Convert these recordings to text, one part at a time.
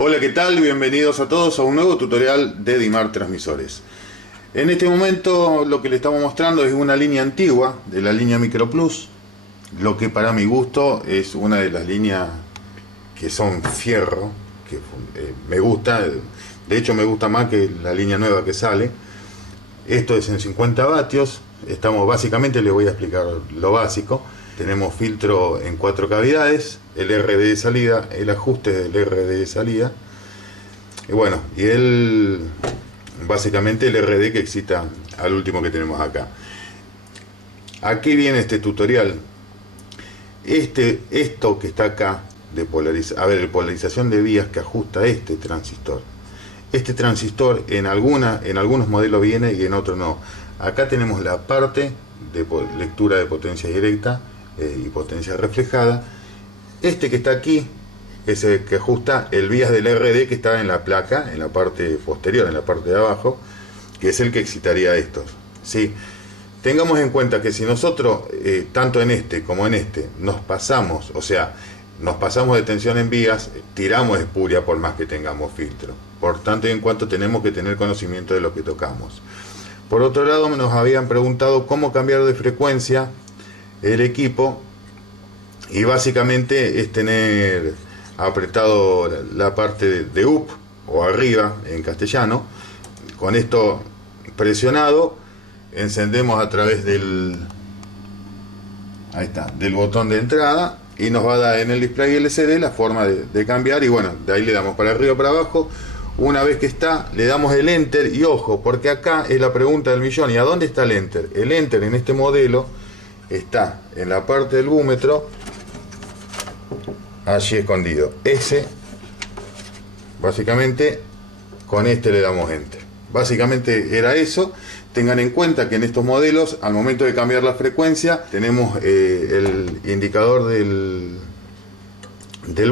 Hola, ¿qué tal? Bienvenidos a todos a un nuevo tutorial de Dimar Transmisores. En este momento lo que le estamos mostrando es una línea antigua de la línea Micro Plus, lo que para mi gusto es una de las líneas que son fierro, que me gusta, de hecho me gusta más que la línea nueva que sale. Esto es en 50 vatios, básicamente les voy a explicar lo básico. Tenemos filtro en 4 cavidades, el RD de salida, el ajuste del RD de salida. Y bueno, básicamente el RD que excita al último que tenemos acá. Aquí viene este tutorial. Esto que está acá, de polarización de vías que ajusta este transistor. Este transistor en algunos modelos viene y en otros no. Acá tenemos la parte de lectura de potencia directa y potencia reflejada. Este que está aquí es el que ajusta el vías del RD que está en la placa, en la parte posterior, en la parte de abajo, que es el que excitaría estos, ¿sí? Tengamos en cuenta que si nosotros, tanto en este como en este, nos pasamos de tensión en vías, tiramos espuria por más que tengamos filtro. Por tanto y en cuanto tenemos que tener conocimiento de lo que tocamos. Por otro lado, nos habían preguntado cómo cambiar de frecuencia el equipo, y básicamente es tener apretado la parte de up o arriba en castellano. Con esto presionado encendemos a través del botón de entrada y nos va a dar en el display LCD la forma de cambiar, y bueno, de ahí le damos para arriba o para abajo. Una vez que está, le damos el enter, y ojo, porque acá es la pregunta del millón: ¿y a dónde está el enter? El enter en este modelo está en la parte del búmetro, allí escondido. Básicamente con este le damos enter. Básicamente era eso. Tengan en cuenta que en estos modelos, al momento de cambiar la frecuencia, tenemos el indicador del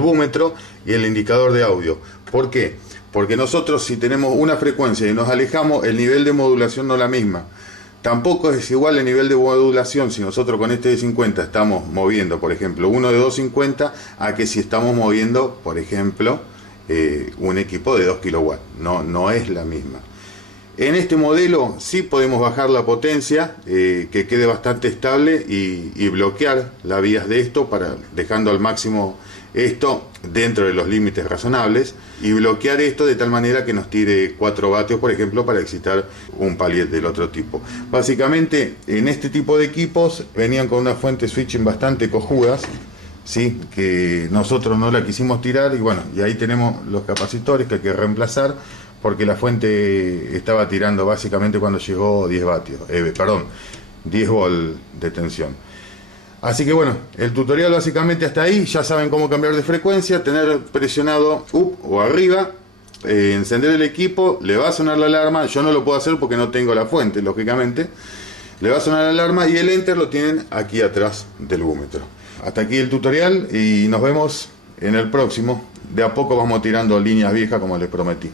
búmetro y el indicador de audio. ¿Por qué? Porque nosotros, si tenemos una frecuencia y nos alejamos, el nivel de modulación no es la misma. Tampoco es igual el nivel de modulación si nosotros con este de 50 estamos moviendo, por ejemplo, uno de 250, a que si estamos moviendo, por ejemplo, un equipo de 2 kW. No es la misma. En este modelo sí podemos bajar la potencia, que quede bastante estable, y bloquear las vías de esto, dejando al máximo esto dentro de los límites razonables, y bloquear esto de tal manera que nos tire 4 vatios, por ejemplo, para excitar un palier del otro tipo. Básicamente, en este tipo de equipos venían con una fuente switching bastante cojudas, ¿sí? Que nosotros no la quisimos tirar, y bueno, y ahí tenemos los capacitores que hay que reemplazar, porque la fuente estaba tirando básicamente cuando llegó 10 volt de tensión. Así que bueno, el tutorial básicamente hasta ahí. Ya saben cómo cambiar de frecuencia, tener presionado up o arriba, encender el equipo, le va a sonar la alarma. Yo no lo puedo hacer porque no tengo la fuente, lógicamente. Le va a sonar la alarma, y el enter lo tienen aquí atrás del búmetro. Hasta aquí el tutorial y nos vemos en el próximo. De a poco vamos tirando líneas viejas como les prometí.